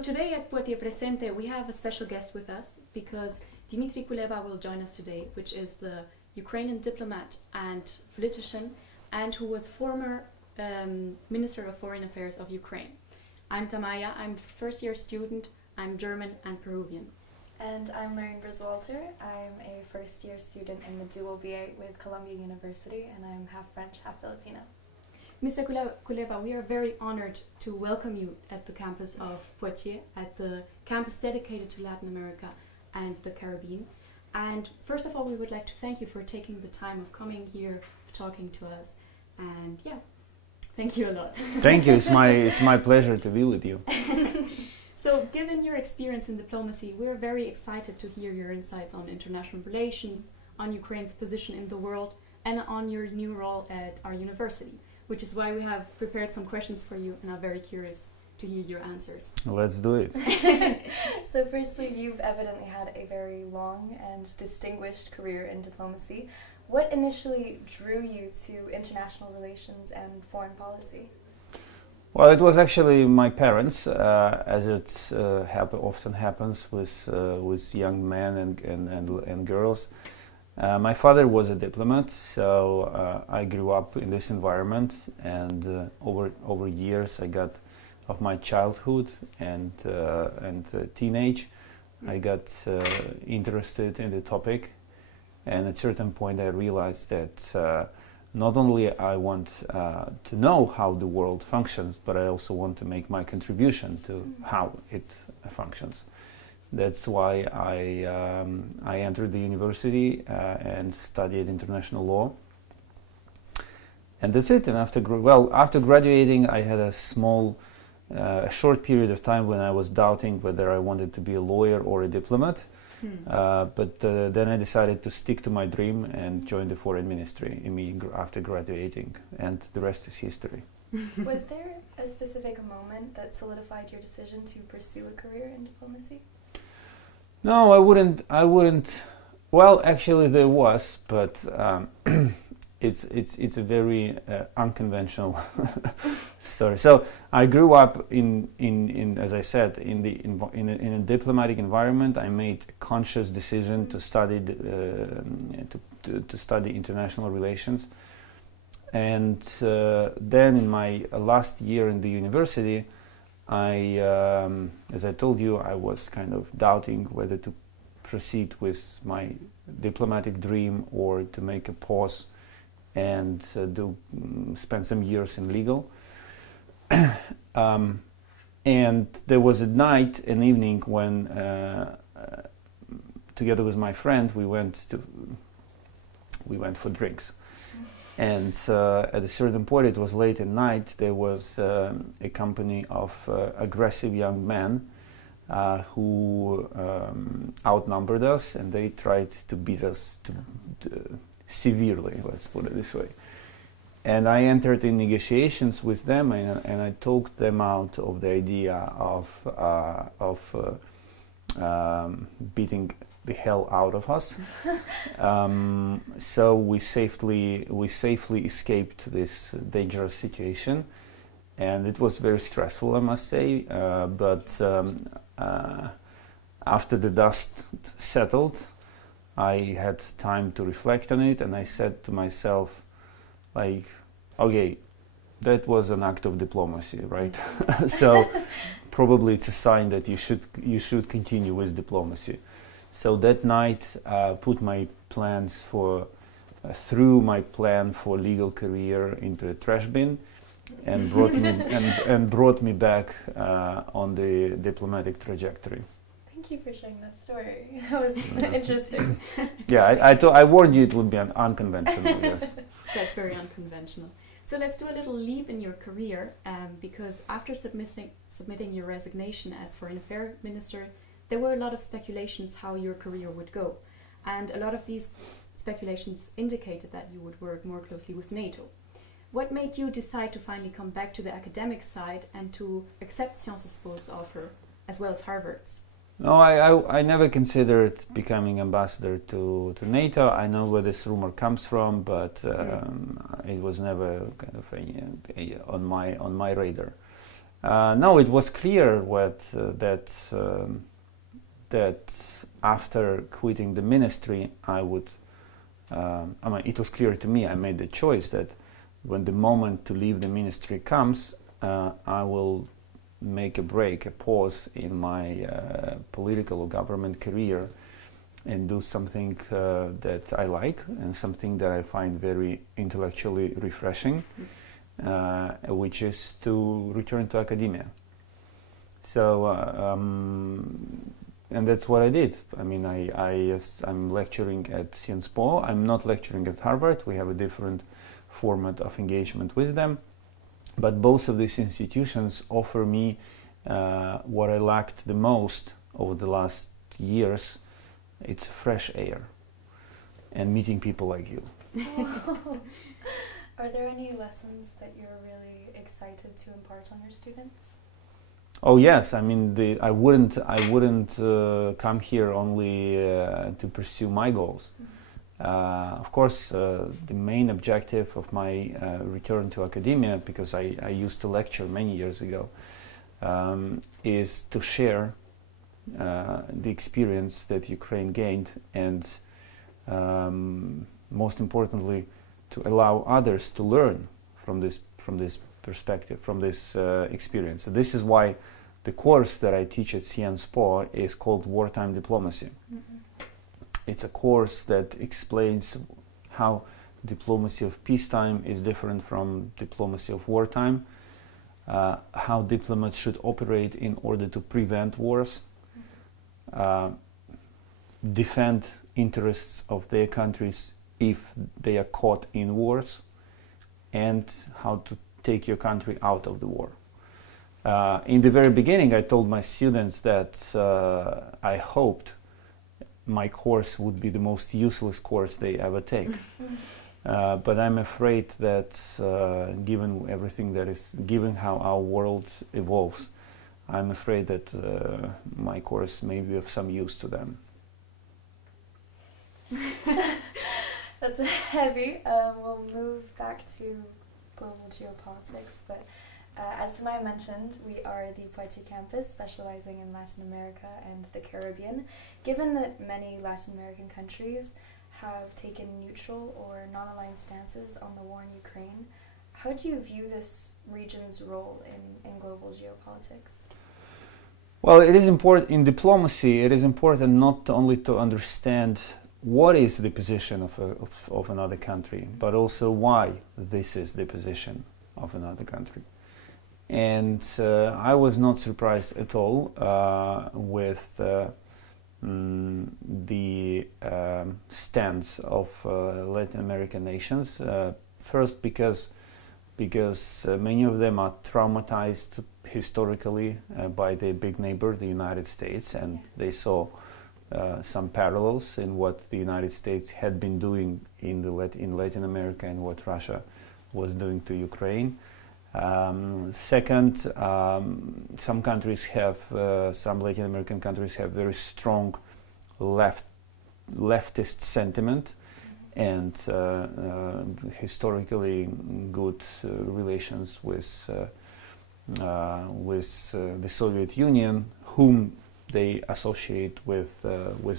So today at Poitiers Presente we have a special guest with us because Dmytro Kuleba will join us today, which is the Ukrainian diplomat and politician and who was former Minister of Foreign Affairs of Ukraine. I'm Tamaya, I'm first year student, I'm German and Peruvian. And I'm Lauren Briswalter. I'm a first year student in the dual BA with Columbia University, and I'm half French, half Filipino. Mr. Kuleba, we are very honored to welcome you at the campus of Poitiers, at the campus dedicated to Latin America and the Caribbean. And first of all, we would like to thank you for taking the time of coming here, talking to us, and yeah, thank you a lot. Thank you. It's my pleasure to be with you. So, given your experience in diplomacy, we're very excited to hear your insights on international relations, on Ukraine's position in the world, and on your new role at our university, which is why we have prepared some questions for you and are very curious to hear your answers. Let's do it. So firstly, you've evidently had a very long and distinguished career in diplomacy. What initially drew you to international relations and foreign policy? Well, it was actually my parents, as it often happens with young men and girls. My father was a diplomat, so I grew up in this environment, and over years I got of my childhood and teenage, I got interested in the topic, and at a certain point I realized that not only I want to know how the world functions, but I also want to make my contribution to how it functions. That's why I entered the university and studied international law. And that's it. And after graduating, I had a short period of time when I was doubting whether I wanted to be a lawyer or a diplomat. But then I decided to stick to my dream and join the foreign ministry after graduating, and the rest is history. Was there a specific moment that solidified your decision to pursue a career in diplomacy? No, I wouldn't. Well, actually there was, but it's a very unconventional story. So I grew up in as I said, in a diplomatic environment. I made a conscious decision to study to study international relations, and then in my last year in the university, as I told you, I was kind of doubting whether to proceed with my diplomatic dream or to make a pause and spend some years in legal. And there was an evening when, together with my friend, we went for drinks. And at a certain point, it was late at night, there was a company of aggressive young men who outnumbered us, and they tried to beat us severely, let's put it this way. And I entered in negotiations with them, and I talked them out of the idea of beating the hell out of us. So we safely escaped this dangerous situation, and it was very stressful, I must say. But after the dust settled, I had time to reflect on it, and I said to myself, like, okay, that was an act of diplomacy, right? So probably it's a sign that you should continue with diplomacy. So that night, put my plans threw my plan for legal career into a trash bin, and brought me back on the diplomatic trajectory. Thank you for sharing that story. That was interesting. Yeah, I warned you it would be unconventional. Yes. That's very unconventional. So let's do a little leap in your career, because after submitting your resignation as Foreign Affairs Minister, there were a lot of speculations how your career would go. And a lot of these speculations indicated that you would work more closely with NATO. What made you decide to finally come back to the academic side and to accept Sciences Po's offer, as well as Harvard's? No, I never considered becoming ambassador to NATO. I know where this rumor comes from, but it was never kind of on my radar. No, it was clear that after quitting the ministry, I mean, it was clear to me. I made the choice that when the moment to leave the ministry comes, I will make a break, a pause in my political or government career, and do something that I like and something that I find very intellectually refreshing, which is to return to academia. So, and that's what I did. I mean, I'm lecturing at Sciences Po. I'm not lecturing at Harvard. We have a different format of engagement with them. But both of these institutions offer me what I lacked the most over the last years. It's fresh air and meeting people like you. Are there any lessons that you're really excited to impart on your students? Oh yes, I mean I wouldn't come here only to pursue my goals. Of course, the main objective of my return to academia, because I used to lecture many years ago, is to share the experience that Ukraine gained, and most importantly, to allow others to learn from this perspective, from this experience. So this is why the course that I teach at Sciences Po is called Wartime Diplomacy. Mm-hmm. It's a course that explains how diplomacy of peacetime is different from diplomacy of wartime, how diplomats should operate in order to prevent wars, defend interests of their countries if they are caught in wars, and how to take your country out of the war. In the very beginning, I told my students that I hoped my course would be the most useless course they ever take. But I'm afraid that given everything that is, given how our world evolves, I'm afraid that my course may be of some use to them. That's heavy. We'll move back to global geopolitics, but as Dmytro mentioned, we are the PSIA campus specializing in Latin America and the Caribbean. Given that many Latin American countries have taken neutral or non-aligned stances on the war in Ukraine, how do you view this region's role in global geopolitics? Well, it is important in diplomacy. It is important not only to understand what is the position of another country, but also why this is the position of another country. And I was not surprised at all with the stance of Latin American nations. First, because many of them are traumatized historically by their big neighbor, the United States, and they saw some parallels in what the United States had been doing in Latin America and what Russia was doing to Ukraine. Second, some countries have, some Latin American countries have very strong leftist sentiment and historically good relations with the Soviet Union, whom they associate with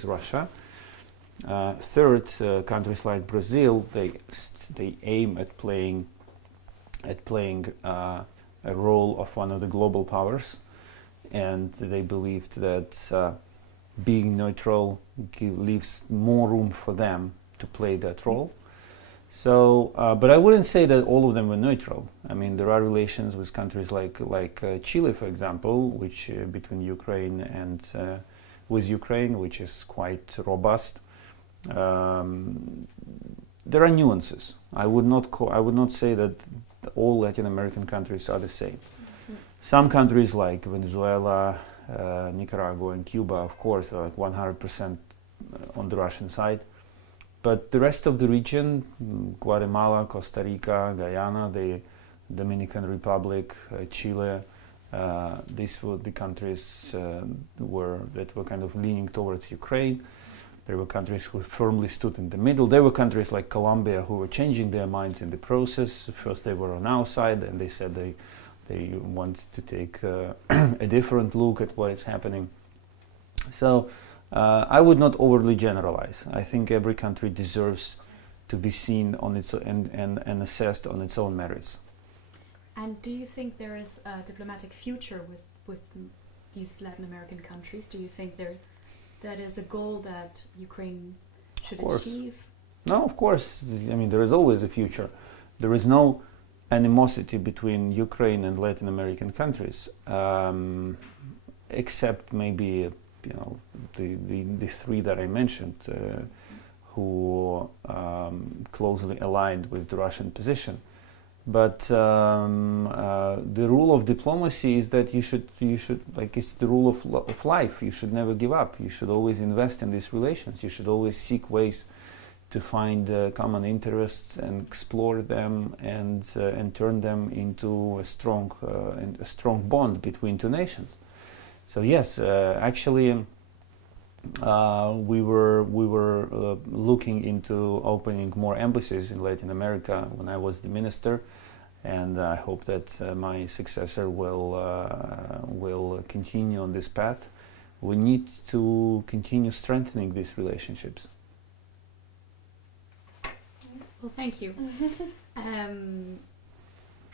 Russia. Third, countries like Brazil, they aim at playing a role of one of the global powers, and they believed that being neutral leaves more room for them to play that role. So, but I wouldn't say that all of them were neutral. I mean, there are relations with countries like Chile, for example, which between Ukraine and with Ukraine, which is quite robust. There are nuances. I would not say that all Latin American countries are the same. Mm-hmm. Some countries like Venezuela, Nicaragua, and Cuba, of course, are like 100% on the Russian side. But the rest of the region, Guatemala, Costa Rica, Guyana, the Dominican Republic, Chile, these were the countries that were kind of leaning towards Ukraine. There were countries who firmly stood in the middle. There were countries like Colombia who were changing their minds in the process. First they were on our side, and they said they They want to take a different look at what is happening. So I would not overly generalize. I think every country deserves to be seen on its and assessed on its own merits. And do you think there is a diplomatic future with these Latin American countries? Do you think that is a goal that Ukraine should achieve? No, of course. I mean, there is always a future. There is no animosity between Ukraine and Latin American countries, except maybe the three that I mentioned, who closely aligned with the Russian position. But the rule of diplomacy is that you should like, it's the rule of life. You should never give up. You should always invest in these relations. You should always seek ways to find common interests and explore them and turn them into a strong bond between two nations. So yes, actually, we were looking into opening more embassies in Latin America when I was the minister, and I hope that my successor will continue on this path. We need to continue strengthening these relationships. Well, thank you.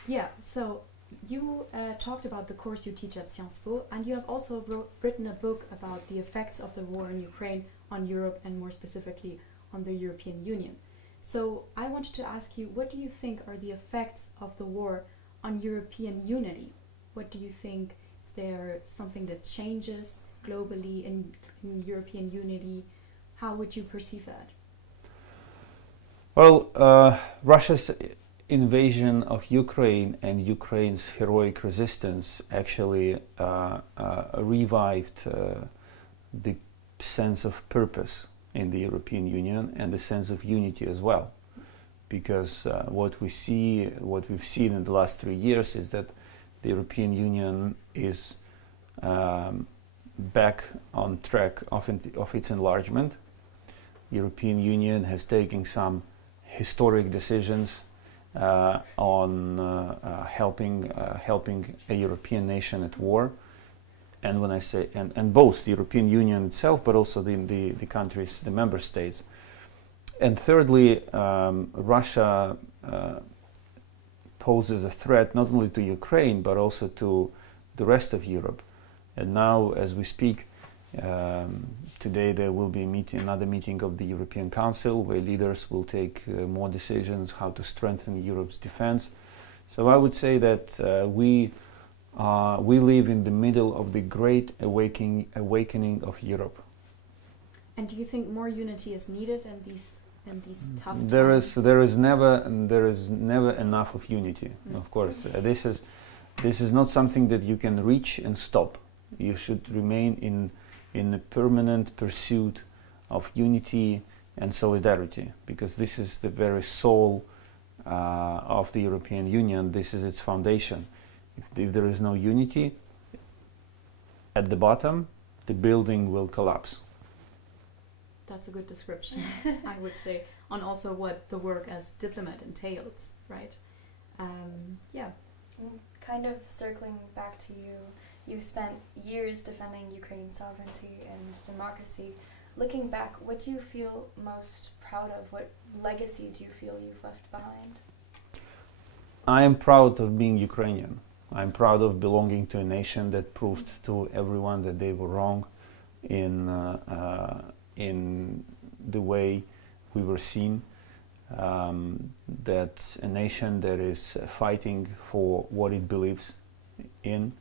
Yeah, so you talked about the course you teach at Sciences Po, and you have also written a book about the effects of the war in Ukraine on Europe, and more specifically on the European Union. So I wanted to ask you, what do you think are the effects of the war on European unity? What do you think, is there something that changes globally in European unity? How would you perceive that? Well, Russia's invasion of Ukraine and Ukraine's heroic resistance actually revived the sense of purpose in the European Union and the sense of unity as well. Because what we've seen in the last 3 years is that the European Union is back on track of its enlargement. The European Union has taken some historic decisions on helping a European nation at war, and when I say and both the European Union itself, but also the countries, the member states. And thirdly, Russia poses a threat not only to Ukraine but also to the rest of Europe. And now, as we speak, today there will be another meeting of the European Council where leaders will take more decisions how to strengthen Europe's defense. So I would say that we live in the middle of the great awakening of Europe. And do you think more unity is needed in these tough times? There is never enough of unity. Of course, this is not something that you can reach and stop. You should remain in a permanent pursuit of unity and solidarity, because this is the very soul of the European Union. This is its foundation. If there is no unity, at the bottom, the building will collapse. That's a good description, I would say, on also what the work as diplomat entails, right? Yeah. Kind of circling back to you, you've spent years defending Ukraine's sovereignty and democracy. Looking back, what do you feel most proud of? What legacy do you feel you've left behind? I am proud of being Ukrainian. I'm proud of belonging to a nation that proved to everyone that they were wrong in the way we were seen. That a nation that is fighting for what it believes in,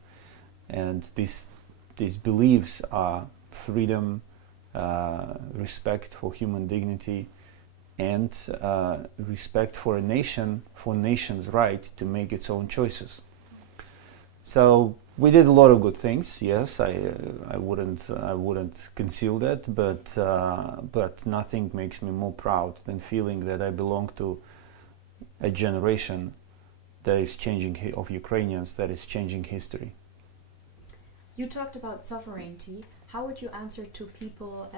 and these beliefs are freedom, respect for human dignity, and respect for nation's right to make its own choices. So we did a lot of good things. Yes, I wouldn't conceal that, but nothing makes me more proud than feeling that I belong to a generation that is changing of Ukrainians, that is changing history. You talked about sovereignty. How would you answer to people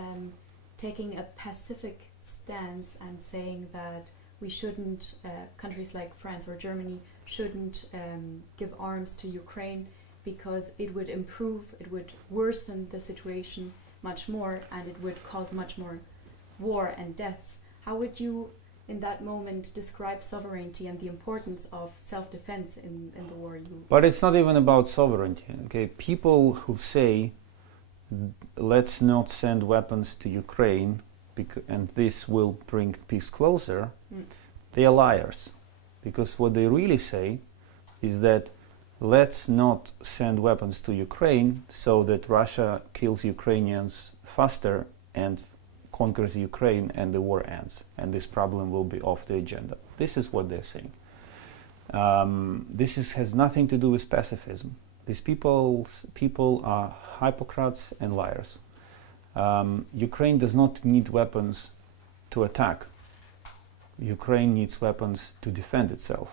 taking a pacific stance and saying that we shouldn't, countries like France or Germany shouldn't give arms to Ukraine because it would worsen the situation much more, and it would cause much more war and deaths. How would you, in that moment, describe sovereignty and the importance of self-defense in the war? But it's not even about sovereignty. Okay, people who say, let's not send weapons to Ukraine and this will bring peace closer, they are liars. Because what they really say is that let's not send weapons to Ukraine so that Russia kills Ukrainians faster and conquers Ukraine and the war ends and this problem will be off the agenda. This is what they're saying. This has nothing to do with pacifism. These people are hypocrites and liars. Ukraine does not need weapons to attack. Ukraine needs weapons to defend itself.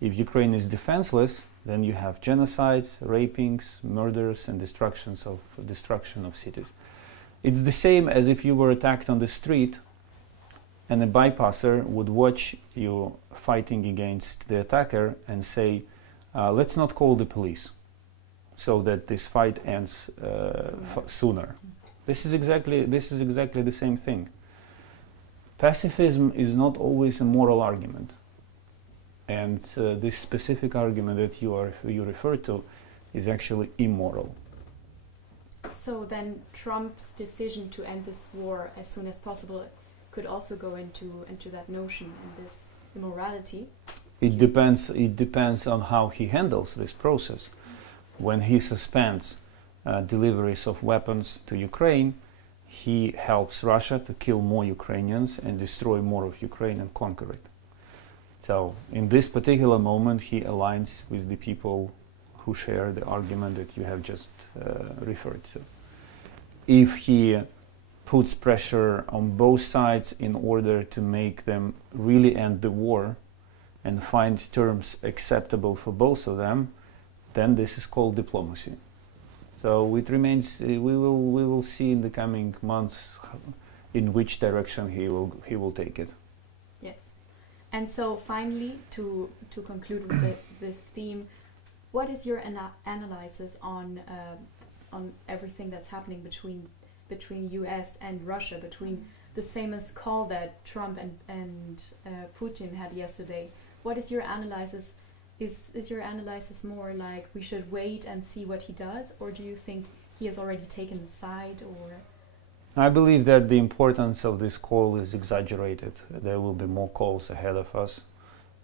If Ukraine is defenseless, then you have genocides, rapings, murders, and destruction of cities. It's the same as if you were attacked on the street and a bypasser would watch you fighting against the attacker and say, let's not call the police so that this fight ends sooner. This is exactly the same thing. Pacifism is not always a moral argument. And this specific argument that you refer to is actually immoral. So then Trump's decision to end this war as soon as possible could also go into that notion and this immorality. It depends on how he handles this process. When he suspends deliveries of weapons to Ukraine, he helps Russia to kill more Ukrainians and destroy more of Ukraine and conquer it. So in this particular moment, he aligns with the people who share the argument that you have just referred to. If he puts pressure on both sides in order to make them really end the war and find terms acceptable for both of them, then this is called diplomacy. So it remains. We will see in the coming months in which direction he will take it. Yes. And so finally, to conclude with this theme, what is your analysis on everything that's happening between U.S. and Russia, between this famous call that Trump and Putin had yesterday? What is your analysis? Is your analysis more like we should wait and see what he does, or do you think he has already taken a side? Or I believe that the importance of this call is exaggerated. There will be more calls ahead of us.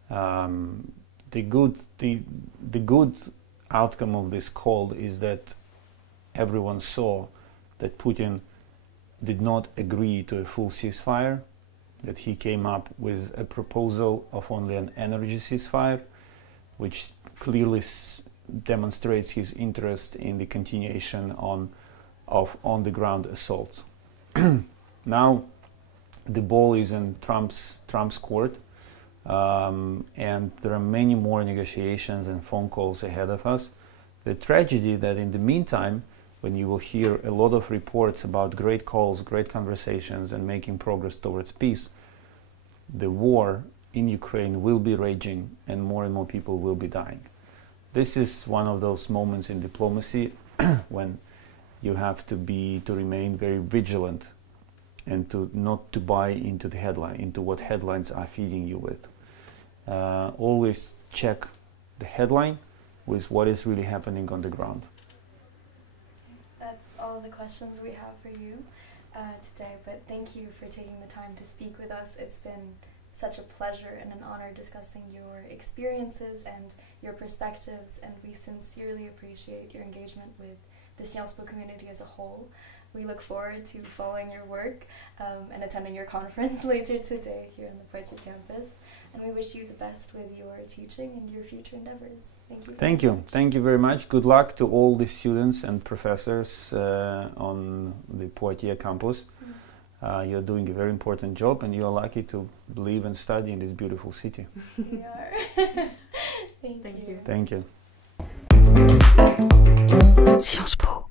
The good outcome of this call is that everyone saw that Putin did not agree to a full ceasefire, that he came up with a proposal of only an energy ceasefire, which clearly demonstrates his interest in the continuation of on-the-ground assaults. Now the ball is in Trump's court, and there are many more negotiations and phone calls ahead of us. The tragedy that in the meantime, when you will hear a lot of reports about great calls, great conversations, and making progress towards peace, the war in Ukraine will be raging and more people will be dying. This is one of those moments in diplomacy when you have to remain very vigilant and not to buy into the headline, into what headlines are feeding you with. Always check the headline with what is really happening on the ground. That's all the questions we have for you today, but thank you for taking the time to speak with us. It's been such a pleasure and an honor discussing your experiences and your perspectives, and we sincerely appreciate your engagement with the Sciences Po community as a whole. We look forward to following your work and attending your conference later today here on the Poitiers campus, and we wish you the best with your teaching and your future endeavors. Thank you. Thank you. Thank you very much. Good luck to all the students and professors on the Poitiers campus. You're doing a very important job, and you are lucky to live and study in this beautiful city. We are. Thank you. Thank you. Sciences Po.